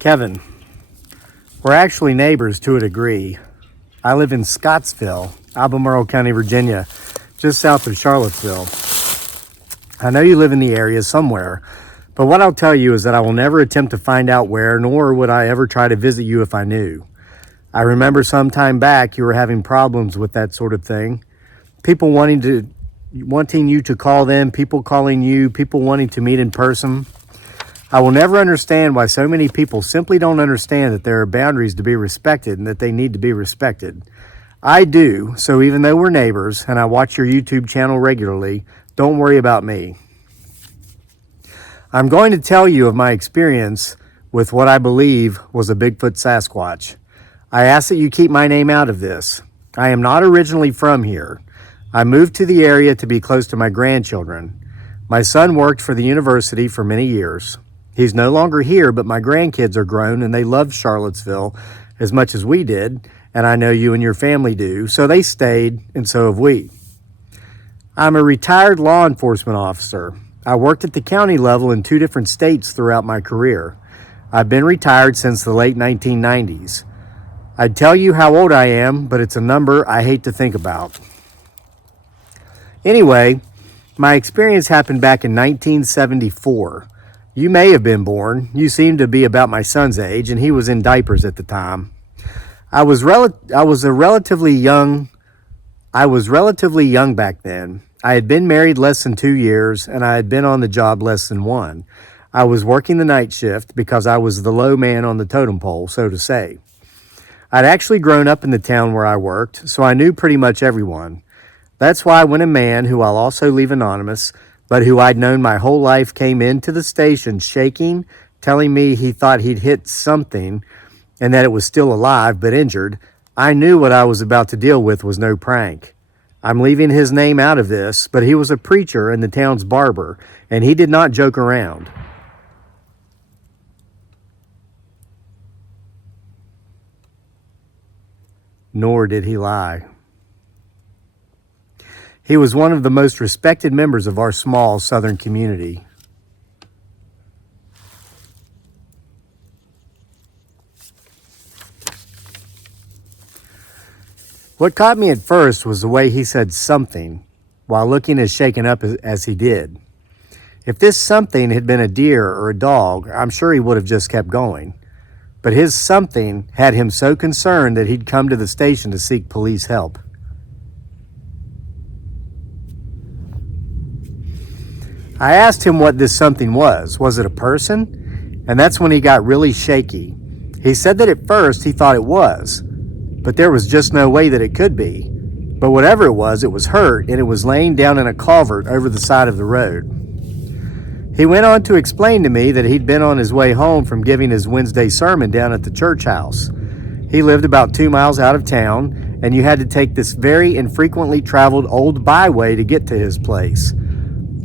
Kevin, we're actually neighbors to a degree. I live in Scottsville, Albemarle County, Virginia, just south of Charlottesville. I know you live in the area somewhere, but what I'll tell you is that I will never attempt to find out where, nor would I ever try to visit you if I knew. I remember some time back you were having problems with that sort of thing. People wanting you to call them, people calling you, people wanting to meet in person. I will never understand why so many people simply don't understand that there are boundaries to be respected and that they need to be respected. I do, so even though we're neighbors and I watch your YouTube channel regularly, don't worry about me. I'm going to tell you of my experience with what I believe was a Bigfoot Sasquatch. I ask that you keep my name out of this. I am not originally from here. I moved to the area to be close to my grandchildren. My son worked for the university for many years. He's no longer here, but my grandkids are grown and they loved Charlottesville as much as we did, and I know you and your family do, so they stayed, and so have we. I'm a retired law enforcement officer. I worked at the county level in 2 different states throughout my career. I've been retired since the late 1990s. I'd tell you how old I am, but it's a number I hate to think about. Anyway, my experience happened back in 1974. You may have been born. You seem to be about my son's age, and he was in diapers at the time. I was relatively young back then. I had been married less than 2 years, and I had been on the job less than 1. I was working the night shift because I was the low man on the totem pole, so to say. I'd actually grown up in the town where I worked, so I knew pretty much everyone. That's why when a man, who I'll also leave anonymous, but who I'd known my whole life, came into the station shaking, telling me he thought he'd hit something and that it was still alive but injured, I knew what I was about to deal with was no prank. I'm leaving his name out of this, but he was a preacher and the town's barber, and he did not joke around. Nor did he lie. He was one of the most respected members of our small southern community. What caught me at first was the way he said something while looking as shaken up as he did. If this something had been a deer or a dog, I'm sure he would have just kept going. But his something had him so concerned that he'd come to the station to seek police help. I asked him what this something was. Was it a person? And that's when he got really shaky. He said that at first he thought it was, but there was just no way that it could be. But whatever it was hurt, and it was laying down in a culvert over the side of the road. He went on to explain to me that he'd been on his way home from giving his Wednesday sermon down at the church house. He lived about 2 miles out of town, and you had to take this very infrequently traveled old byway to get to his place.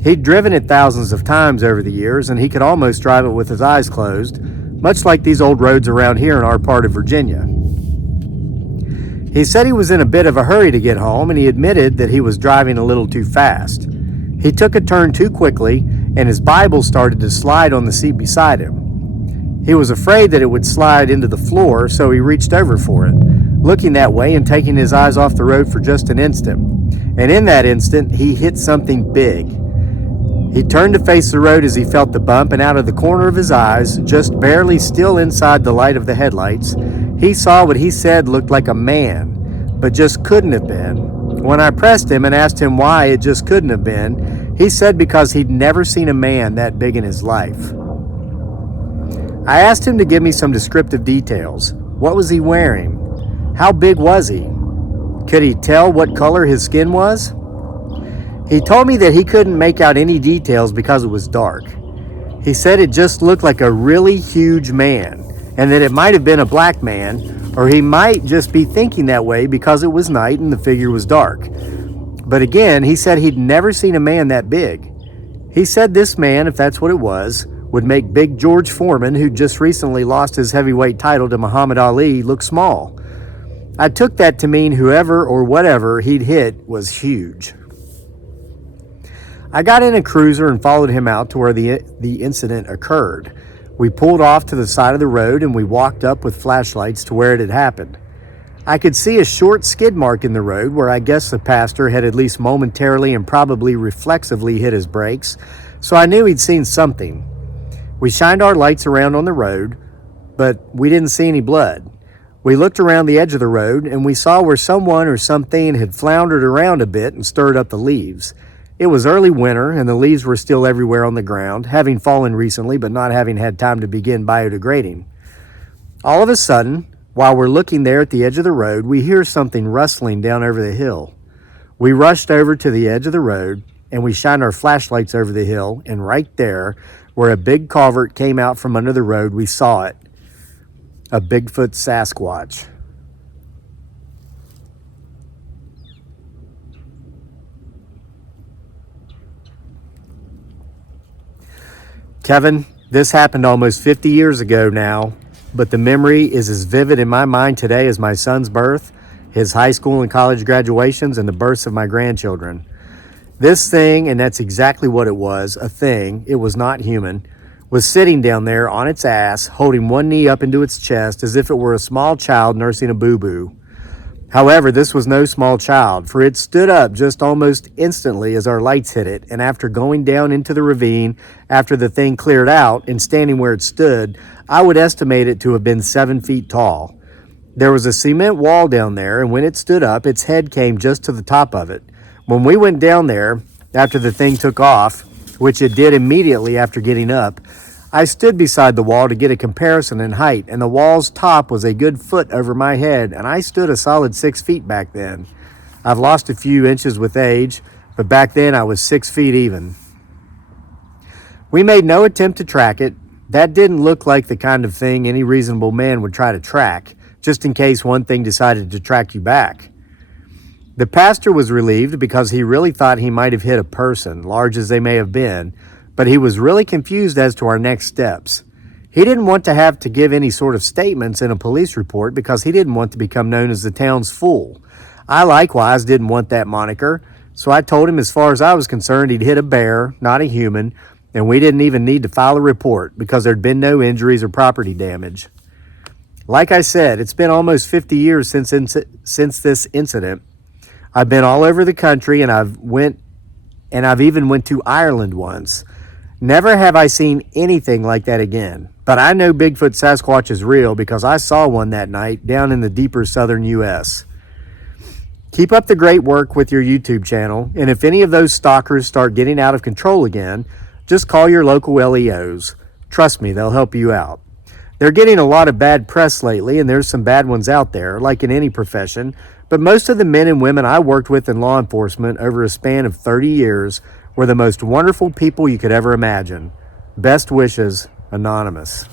He'd driven it thousands of times over the years, and he could almost drive it with his eyes closed, much like these old roads around here in our part of Virginia. He said he was in a bit of a hurry to get home, and he admitted that he was driving a little too fast. He took a turn too quickly, and his Bible started to slide on the seat beside him. He was afraid that it would slide into the floor, so he reached over for it, looking that way and taking his eyes off the road for just an instant. And in that instant, he hit something big. He turned to face the road as he felt the bump, and out of the corner of his eyes, just barely still inside the light of the headlights, he saw what he said looked like a man, but just couldn't have been. When I pressed him and asked him why it just couldn't have been, he said because he'd never seen a man that big in his life. I asked him to give me some descriptive details. What was he wearing? How big was he? Could he tell what color his skin was? He told me that he couldn't make out any details because it was dark. He said it just looked like a really huge man, and that it might have been a black man, or he might just be thinking that way because it was night and the figure was dark. But again, he said he'd never seen a man that big. He said this man, if that's what it was, would make Big George Foreman, who just recently lost his heavyweight title to Muhammad Ali, look small. I took that to mean whoever or whatever he'd hit was huge. I got in a cruiser and followed him out to where the incident occurred. We pulled off to the side of the road and we walked up with flashlights to where it had happened. I could see a short skid mark in the road where I guess the pastor had at least momentarily and probably reflexively hit his brakes, so I knew he'd seen something. We shined our lights around on the road, but we didn't see any blood. We looked around the edge of the road and we saw where someone or something had floundered around a bit and stirred up the leaves. It was early winter and the leaves were still everywhere on the ground, having fallen recently but not having had time to begin biodegrading. All of a sudden, while we're looking there at the edge of the road, we hear something rustling down over the hill. We rushed over to the edge of the road and we shined our flashlights over the hill, and right there, where a big culvert came out from under the road, we saw it. A Bigfoot Sasquatch. Kevin, this happened almost 50 years ago now, but the memory is as vivid in my mind today as my son's birth, his high school and college graduations, and the births of my grandchildren. This thing, and that's exactly what it was, a thing, it was not human, was sitting down there on its ass, holding one knee up into its chest as if it were a small child nursing a boo-boo. However, this was no small child, for it stood up just almost instantly as our lights hit it, and after going down into the ravine, after the thing cleared out and standing where it stood, I would estimate it to have been 7 feet tall. There was a cement wall down there, and when it stood up, its head came just to the top of it. When we went down there, after the thing took off, which it did immediately after getting up, I stood beside the wall to get a comparison in height, and the wall's top was a good foot over my head, and I stood a solid 6 feet back then. I've lost a few inches with age, but back then I was 6 feet even. We made no attempt to track it. That didn't look like the kind of thing any reasonable man would try to track, just in case one thing decided to track you back. The pastor was relieved because he really thought he might have hit a person, large as they may have been, but he was really confused as to our next steps. He didn't want to have to give any sort of statements in a police report because he didn't want to become known as the town's fool. I likewise didn't want that moniker, so I told him as far as I was concerned he'd hit a bear, not a human, and we didn't even need to file a report because there'd been no injuries or property damage. Like I said, it's been almost 50 years since this incident. I've been all over the country and I've even went to Ireland once. Never have I seen anything like that again. But I know Bigfoot Sasquatch is real because I saw one that night down in the deeper southern U.S. Keep up the great work with your YouTube channel, and if any of those stalkers start getting out of control again, just call your local LEOs. Trust me, they'll help you out. They're getting a lot of bad press lately, and there's some bad ones out there, like in any profession, but most of the men and women I worked with in law enforcement over a span of 30 years were the most wonderful people you could ever imagine. Best wishes, Anonymous.